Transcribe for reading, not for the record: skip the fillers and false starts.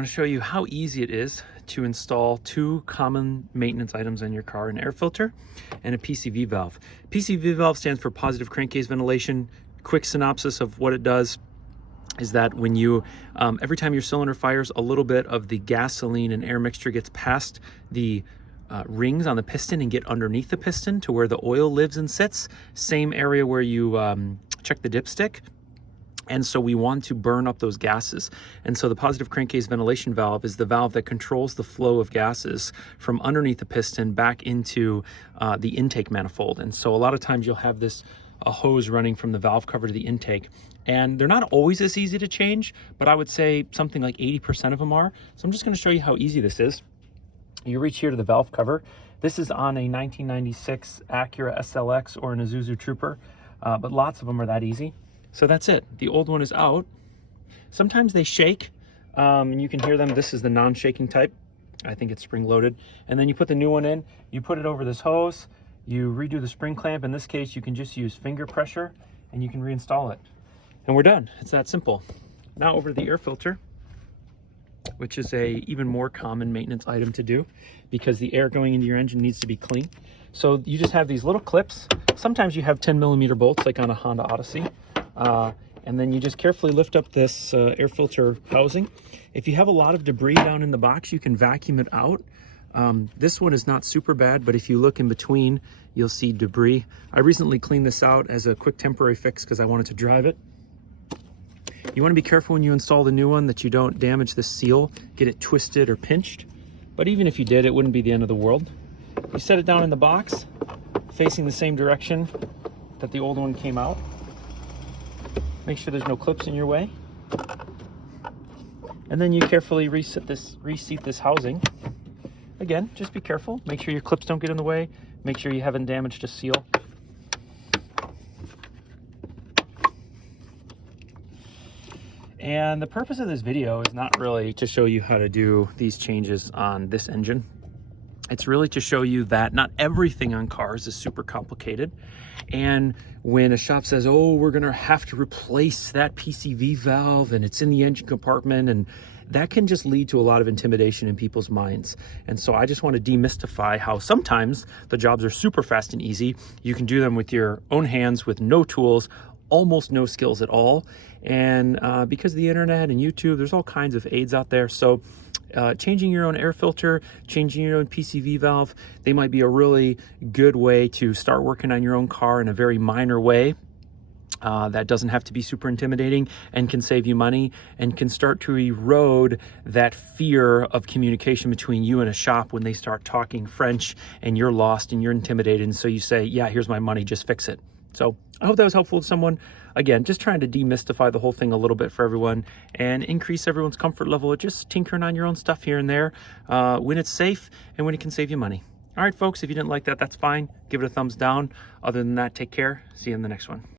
I'm going to show you how easy it is to install two common maintenance items on your car: an air filter and a PCV valve. PCV valve stands for positive crankcase ventilation. Quick synopsis of what it does is that when you, every time your cylinder fires, a little bit of the gasoline and air mixture gets past the rings on the piston and get underneath the piston to where the oil lives and sits, same area where you check the dipstick. And so we want to burn up those gases. And so the positive crankcase ventilation valve is the valve that controls the flow of gases from underneath the piston back into the intake manifold. And so a lot of times you'll have this hose running from the valve cover to the intake. And they're not always this easy to change, but I would say something like 80% of them are. So I'm just going to show you how easy this is. You reach here to the valve cover. This is on a 1996 Acura SLX or an Isuzu Trooper, but lots of them are that easy. So that's it. The old one is out. Sometimes they shake, and you can hear them. This is the non-shaking type. I think it's spring-loaded. And then you put the new one in. You put it over this hose. You redo the spring clamp. In this case, you can just use finger pressure, and you can reinstall it. And we're done. It's that simple. Now over to the air filter, which is a even more common maintenance item to do because the air going into your engine needs to be clean. So you just have these little clips. Sometimes you have 10mm bolts like on a Honda Odyssey. And then you just carefully lift up this air filter housing. If you have a lot of debris down in the box, you can vacuum it out. This one is not super bad, but if you look in between, you'll see debris. I recently cleaned this out as a quick temporary fix because I wanted to drive it. You want to be careful when you install the new one that you don't damage the seal, get it twisted or pinched. But even if you did, it wouldn't be the end of the world. You set it down in the box, facing the same direction that the old one came out. Make sure there's no clips in your way. And then you carefully reseat this housing. Again, just be careful. Make sure your clips don't get in the way. Make sure you haven't damaged a seal. And the purpose of this video is not really to show you how to do these changes on this engine. It's really to show you that not everything on cars is super complicated. And when a shop says, oh, we're gonna have to replace that PCV valve and it's in the engine compartment, and that can just lead to a lot of intimidation in people's minds. And so I just want to demystify how sometimes the jobs are super fast and easy. You can do them with your own hands with no tools, almost no skills at all. And because of the internet and YouTube, there's all kinds of aids out there. So changing your own air filter, changing your own PCV valve, they might be a really good way to start working on your own car in a very minor way. That doesn't have to be super intimidating and can save you money and can start to erode that fear of communication between you and a shop when they start talking French and you're lost and you're intimidated. And so you say, yeah, here's my money, just fix it. So I hope that was helpful to someone. Again, just trying to demystify the whole thing a little bit for everyone and increase everyone's comfort level of just tinkering on your own stuff here and there when it's safe and when it can save you money. All right, folks, if you didn't like that, that's fine. Give it a thumbs down. Other than that, take care. See you in the next one.